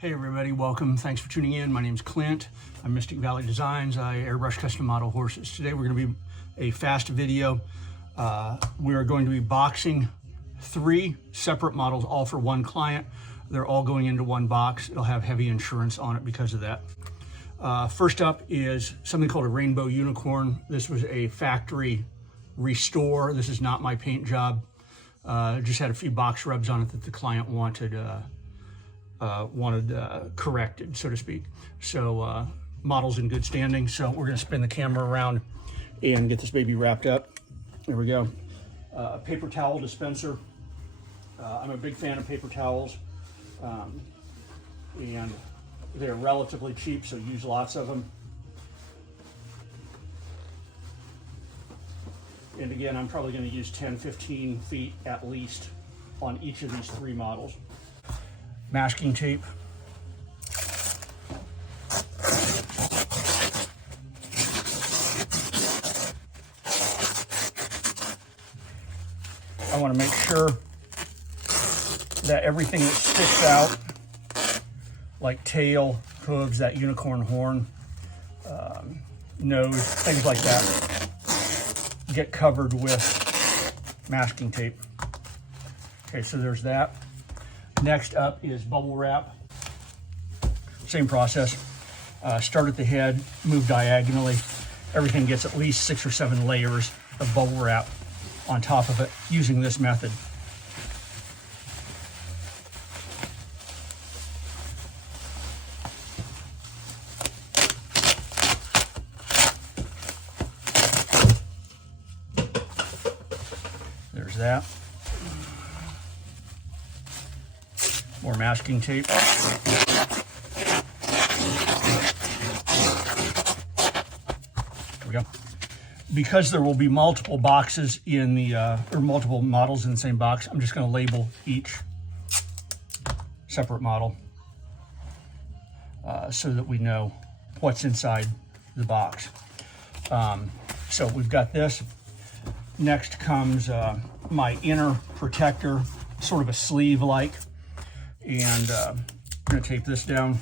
Hey everybody, welcome. Thanks for tuning in. My name's Clint. I'm Mystic Valley Designs. I airbrush custom model horses. Today we're going to be a fast video. We are going to be boxing 3 separate models, all for one client. They're all going into one box. It'll have heavy insurance on it because of that. First up is something called a rainbow unicorn. This was a factory restore. This is not my paint job. Just had a few box rubs on it that the client wanted corrected, so to speak. So model's in good standing. So we're going to spin the camera around and get this baby wrapped up. There we go. Paper towel dispenser. I'm a big fan of paper towels, and they're relatively cheap, so use lots of them. And again, I'm probably going to use 10-15 feet at least on each of these 3 models. Masking tape. I want to make sure that everything that sticks out, like tail, hooves, that unicorn horn, nose, things like that, get covered with masking tape. Okay, so there's that. Next up is bubble wrap. Same process. Start at the head, move diagonally. Everything gets at least 6 or 7 layers of bubble wrap on top of it using this method. There's that. More masking tape. There we go. Because there will be multiple boxes in the, or multiple models in the same box, I'm just going to label each separate model so that we know what's inside the box. So we've got this. Next comes my inner protector, sort of a sleeve-like. And I'm going to tape this down.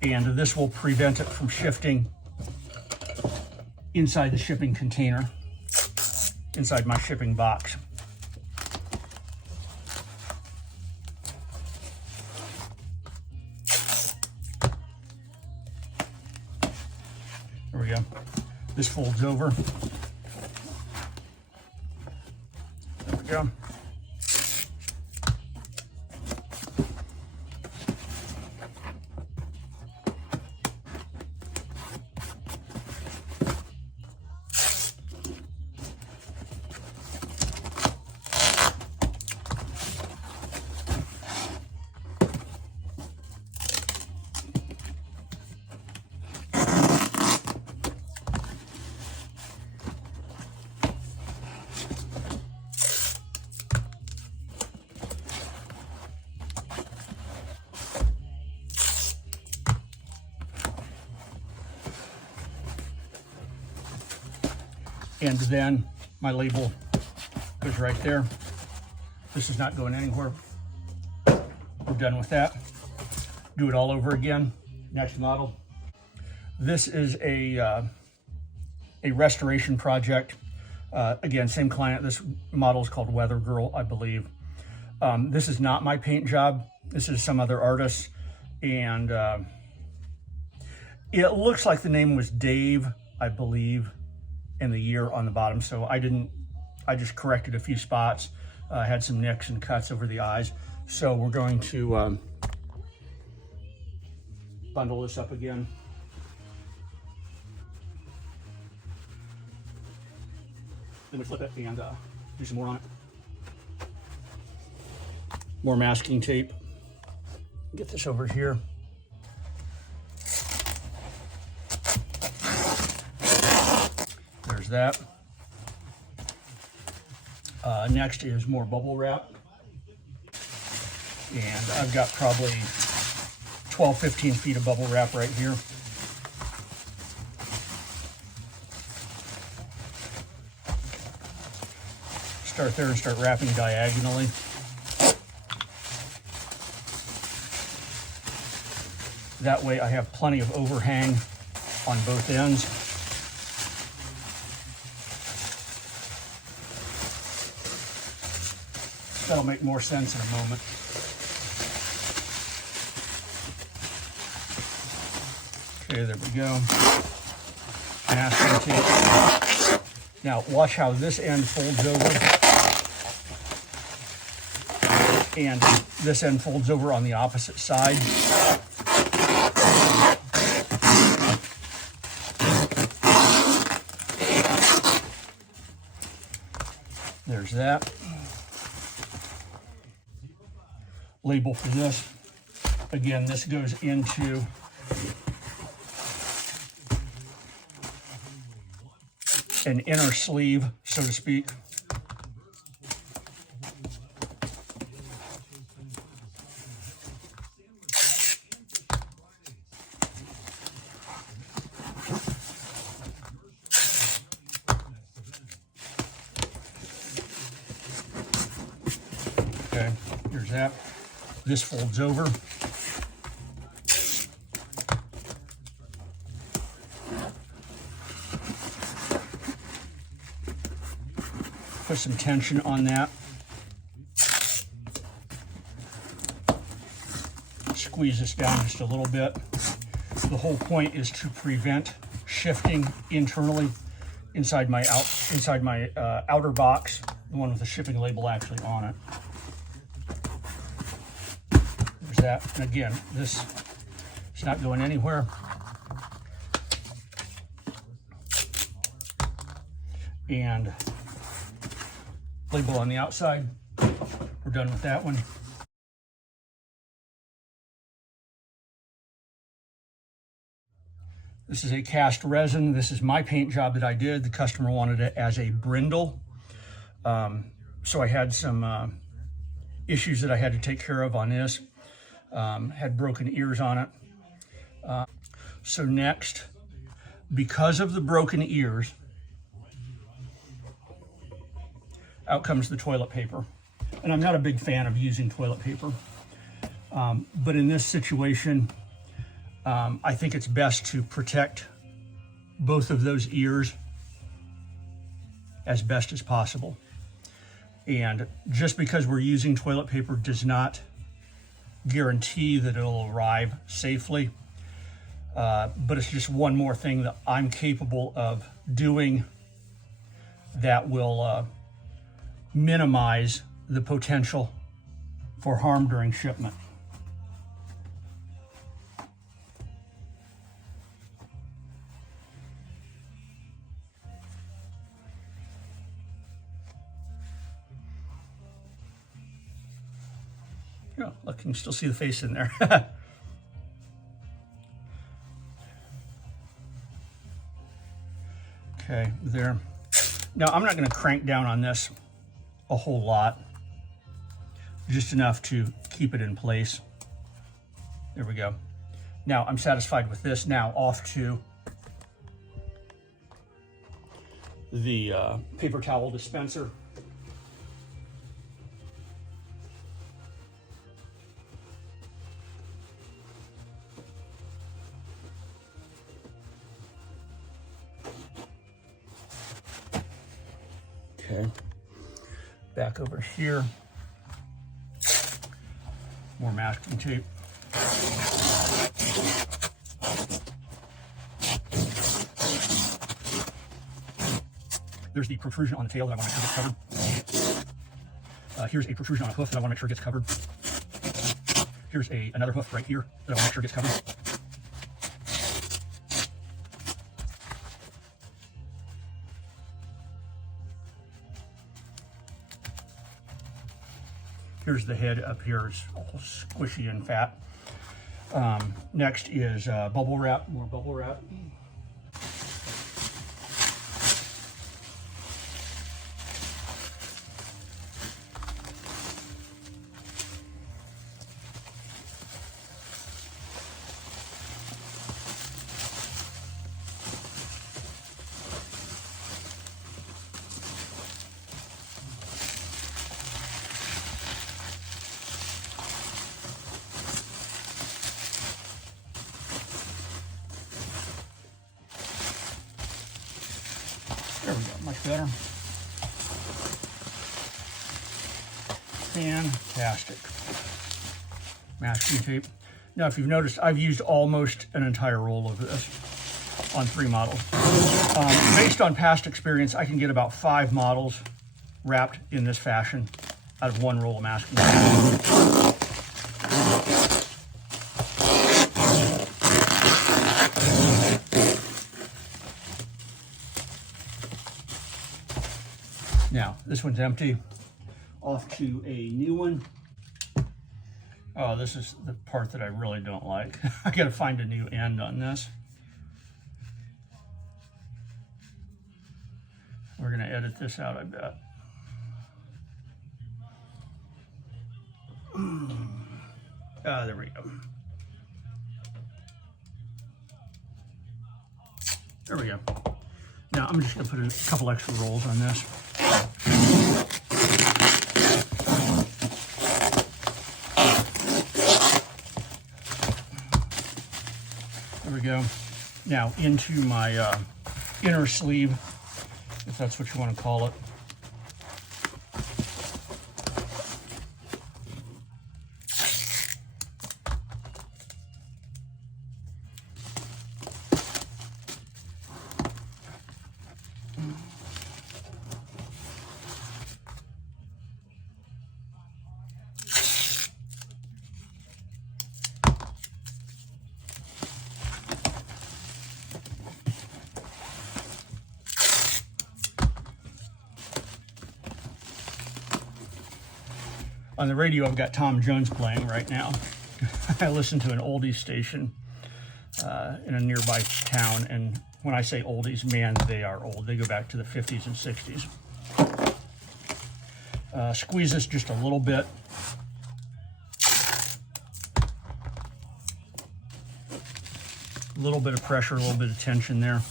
And this will prevent it from shifting inside the shipping container, inside my shipping box. There we go. This folds over. Go. And then my label goes right there. This is not going anywhere. We're done with that. Do it all over again. Next model. This is a restoration project. Again, same client. This model is called Weather Girl, I believe. This is not my paint job. This is some other artist. And it looks like the name was Dave, I believe, and the year on the bottom. So I just corrected a few spots. Had some nicks and cuts over the eyes. So we're going to bundle this up again. Then we flip it and do some more on it. More masking tape. Get this over here. There's that. Next is more bubble wrap. And I've got probably 12-15 feet of bubble wrap right here. start there and start wrapping diagonally. That way I have plenty of overhang on both ends. That'll make more sense in a moment. Okay, there we go. Masking tape. Now watch how this end folds over and this end folds over on the opposite side. There's that. Label for this. Again, this goes into an inner sleeve, so to speak. Okay, here's that. This folds over. Put some tension on that. Squeeze this down just a little bit. The whole point is to prevent shifting internally inside my outer box, the one with the shipping label actually on it. There's that. And again, this is not going anywhere. And label on the outside. We're done with that one. This is a cast resin. This is my paint job that I did. The customer wanted it as a brindle. So I had some issues that I had to take care of on this. Had broken ears on it. So next, because of the broken ears, out comes the toilet paper. And I'm not a big fan of using toilet paper. But in this situation, I think it's best to protect both of those ears as best as possible. And just because we're using toilet paper does not guarantee that it'll arrive safely. But it's just one more thing that I'm capable of doing that will minimize the potential for harm during shipment. Oh, look, you can still see the face in there. Okay, there. Now, I'm not going to crank down on this a whole lot, just enough to keep it in place. There we go. Now, I'm satisfied with this. Now, off to the paper towel dispenser. Okay, back over here, more masking tape. There's the protrusion on the tail that I want to make sure gets covered. Here's a protrusion on a hoof that I want to make sure gets covered. Here's another hoof right here that I want to make sure gets covered. Here's the head up here, it's all squishy and fat. Next is bubble wrap, more bubble wrap. much better. Fantastic. Masking tape. Now, if you've noticed, I've used almost an entire roll of this on 3 models. Based on past experience, I can get about 5 models wrapped in this fashion out of 1 roll of masking tape. Now, this one's empty. Off to a new one. Oh, this is the part that I really don't like. I gotta find a new end on this. We're gonna edit this out, I bet. There we go. There we go. Now I'm just gonna put a couple extra rolls on this. There we go. Now into my inner sleeve, if that's what you want to call it. On the radio, I've got Tom Jones playing right now. I listen to an oldies station in a nearby town, and when I say oldies, man, they are old. They go back to the 50s and 60s. Squeeze this just a little bit. A little bit of pressure, a little bit of tension there.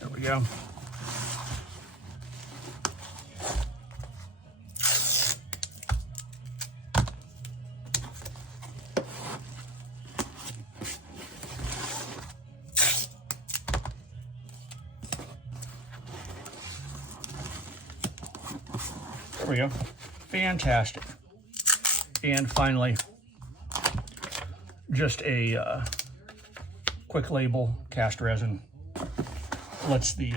There we go. There we go. Fantastic. And finally, just a quick label, cast resin. Lets the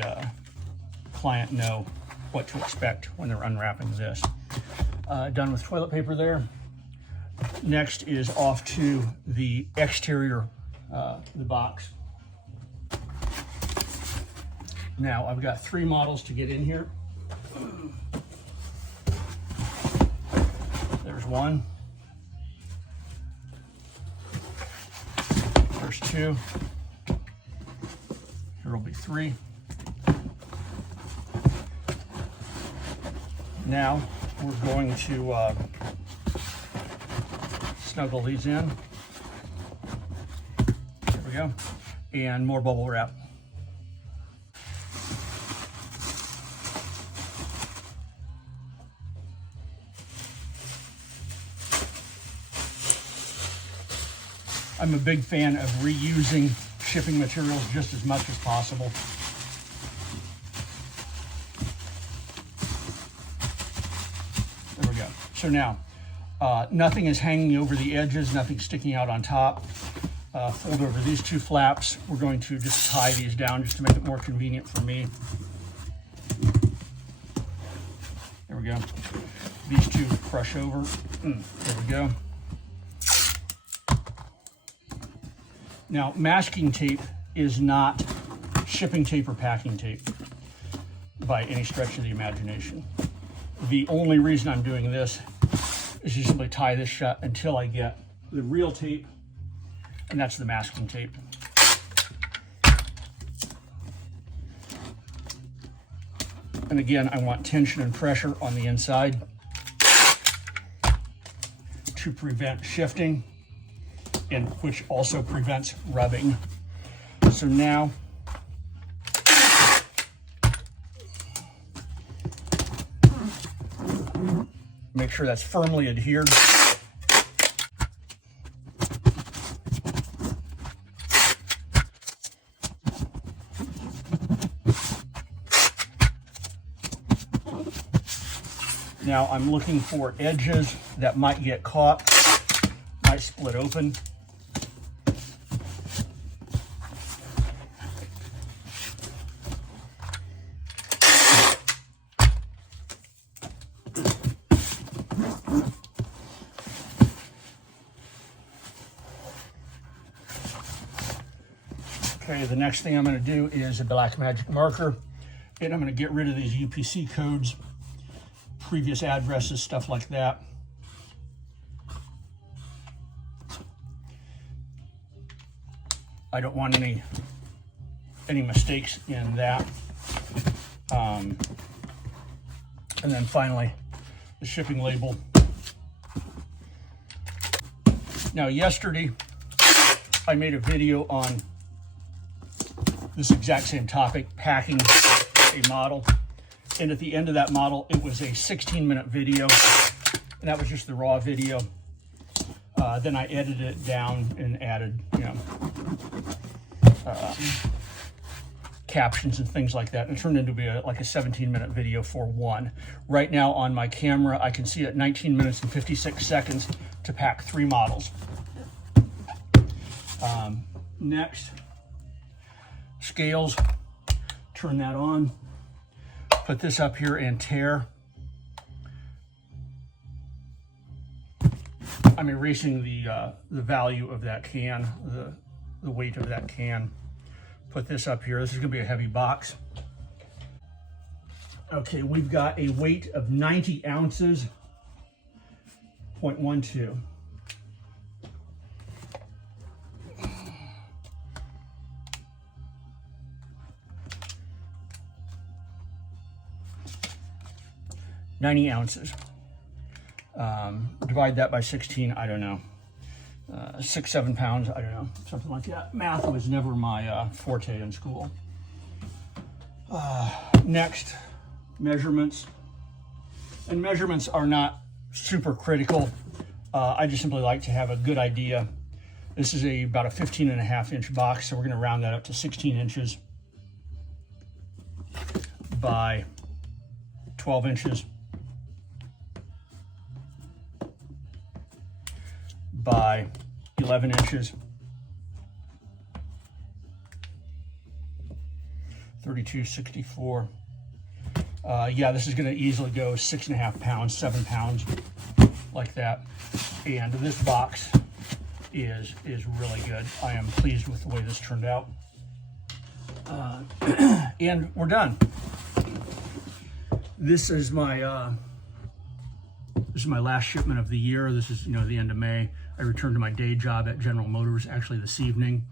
client know what to expect when they're unwrapping this. Done with toilet paper there. Next is off to the exterior the box. Now I've got 3 models to get in here. There's 1. There's 2. Here will be 3. Now we're going to snuggle these in. There we go. And more bubble wrap. I'm a big fan of reusing shipping materials just as much as possible. There we go. So now, nothing is hanging over the edges, nothing sticking out on top. Fold over these 2 flaps. We're going to just tie these down just to make it more convenient for me. There we go. These 2 crush over. There we go. Now, masking tape is not shipping tape or packing tape by any stretch of the imagination. The only reason I'm doing this is you simply tie this shut until I get the real tape, and that's the masking tape. And again, I want tension and pressure on the inside to prevent shifting, and which also prevents rubbing. So now, make sure that's firmly adhered. Now I'm looking for edges that might get caught, might split open. Okay, the next thing I'm going to do is a black magic marker, and I'm going to get rid of these UPC codes, previous addresses, stuff like that. I don't want any mistakes in that. And then finally, the shipping label. Now, yesterday, I made a video on this exact same topic, packing a model. And at the end of that model, it was a 16-minute video, and that was just the raw video. Then I edited it down and added, captions and things like that, and it turned into be like a 17-minute video for one. Right now on my camera, I can see at 19 minutes and 56 seconds to pack 3 models. Next, scales, turn that on, put this up here and tear. I'm erasing the value of that can, the weight of that can. Put this up here. This is gonna be a heavy box. Okay, we've got a weight of 90 ounces, 0.12. $90 ounces. Divide that by 16, I don't know. 6-7 pounds, I don't know, something like that. Math was never my forte in school. Next, measurements. And measurements are not super critical. I just simply like to have a good idea. This is about a 15.5-inch box, so we're going to round that up to 16 inches by 12 inches. By 11 inches, 32.64. Yeah, this is going to easily go 6.5 pounds, 7 pounds, like that. And this box is really good. I am pleased with the way this turned out. And we're done. This is my last shipment of the year. This is, the end of May. I returned to my day job at General Motors actually this evening.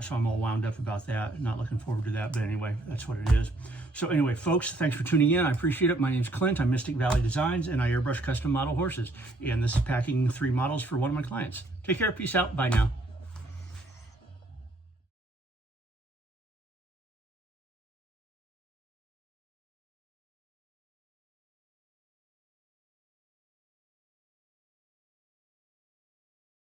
So I'm all wound up about that. Not looking forward to that, but anyway, that's what it is. So anyway, folks, thanks for tuning in. I appreciate it. My name's Clint. I'm Mystic Valley Designs, and I airbrush custom model horses. And this is packing 3 models for one of my clients. Take care. Peace out. Bye now.